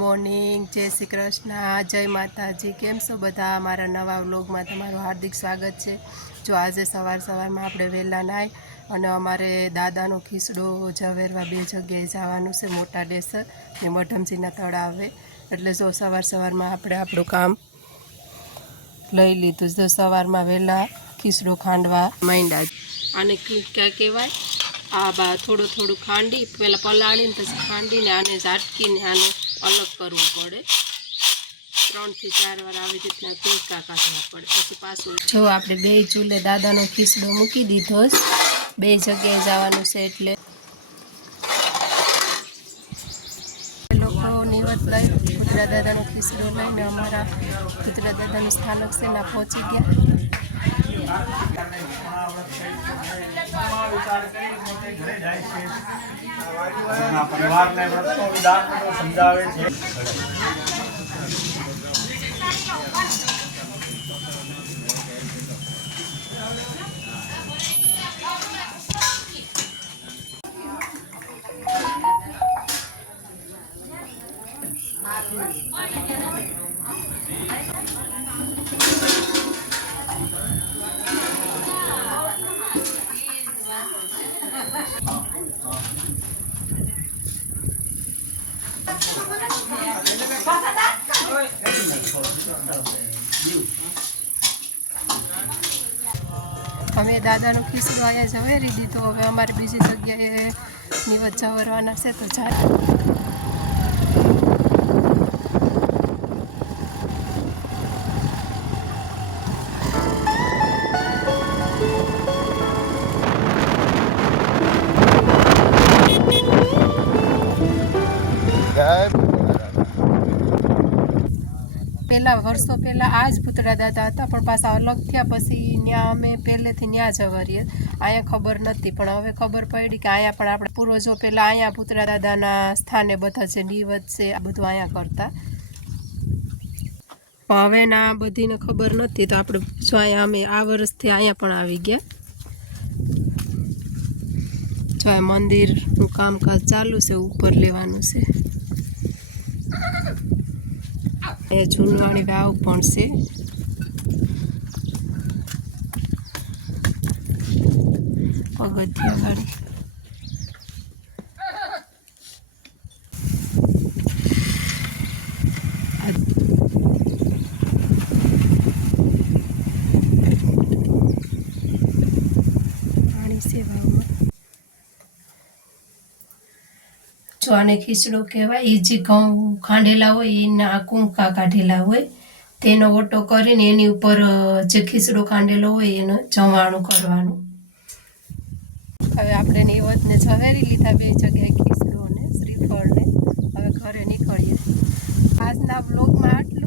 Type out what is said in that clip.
Morning, જય શ્રી કૃષ્ણ, જય માતાજી। કેમ છો બધા? મારા નવા વ્લોગમાં તમારું હાર્દિક સ્વાગત છે। જો આજે સવારમાં આપણે વહેલા નાહી અને અમારે દાદાનો ખીસડો ઝવેરવા બે જગ્યાએ જવાનું છે, મોટા ડેસર ને મઢમજીના તળાવે। એટલે જો સવારમાં આપણે આપણું કામ લઈ લીધું। જો સવારમાં વહેલા ખીસડો ખાંડવા માંડ્યા। આને ક્યાં કહેવાય? આ બા થોડું ખાંડી પહેલાં પલાળીને પછી ખાંડીને આને ઝાટકીને આને અલગ કરવું પડે। 3 થી 4 વાર આવી રીતના ટેકા કાઢવા પડે, પછી પાછું જો આપણે બે ચૂલે દાદાનો ખીસડો મૂકી દીધો, બે જગ્યાએ જવાનું છે। એટલે લોકો નિવત લઈ પુતળા દાદાનો ખીસડો લઈને અમારા પુતળા દાદાનું સ્થાનક છે ના પહોંચી ગયા। પરિવારને વ્રતનો વિધાન સમજાવે છે। અમે દાદાનો ખીસડો અહીંયા ઝવેરી દીધો, હવે અમારે બીજી જગ્યાએ નિવત ઝવરવાના છે તો ચાલે। પહેલાં વર્ષો પહેલાં આ જ પુતળા દાદા હતા, પણ પાછા અલગ થયા પછી ત્યાં અમે પહેલેથી ત્યાં ઝવરીએ। અહીંયા ખબર નથી, પણ હવે ખબર પડી કે અહીંયા પણ આપણે પૂર્વજો પહેલાં અહીંયા પુતળા દાદાના સ્થાને બધા જે નિવત છે આ બધું અહીંયા કરતા। પણ હવે ના બધીને ખબર નથી, તો આપણે જો અહીંયા અમે આ વર્ષથી અહીંયા પણ આવી ગયા। જો આ મંદિરનું કામકાજ ચાલુ છે, ઉપર લેવાનું છે। એ જૂનવાણી વાવ પણ છે। પગથિયાવાળી પાણી છે વાવમાં। જો આને ખીચડો કહેવાય। એ જે ઘઉં ખાંડેલા હોય એના કૂંકા કાઢેલા હોય તેનો ઓટો કરીને એની ઉપર જે ખીચડો ખાંડેલો હોય એનું જમાણું કરવાનું। હવે આપણે નિવતને ઝવેરી લીધા બે જગ્યાએ ખીચડો અને શ્રીફળને, હવે ઘરે નીકળીએ। આજના બ્લોગમાં આટલું।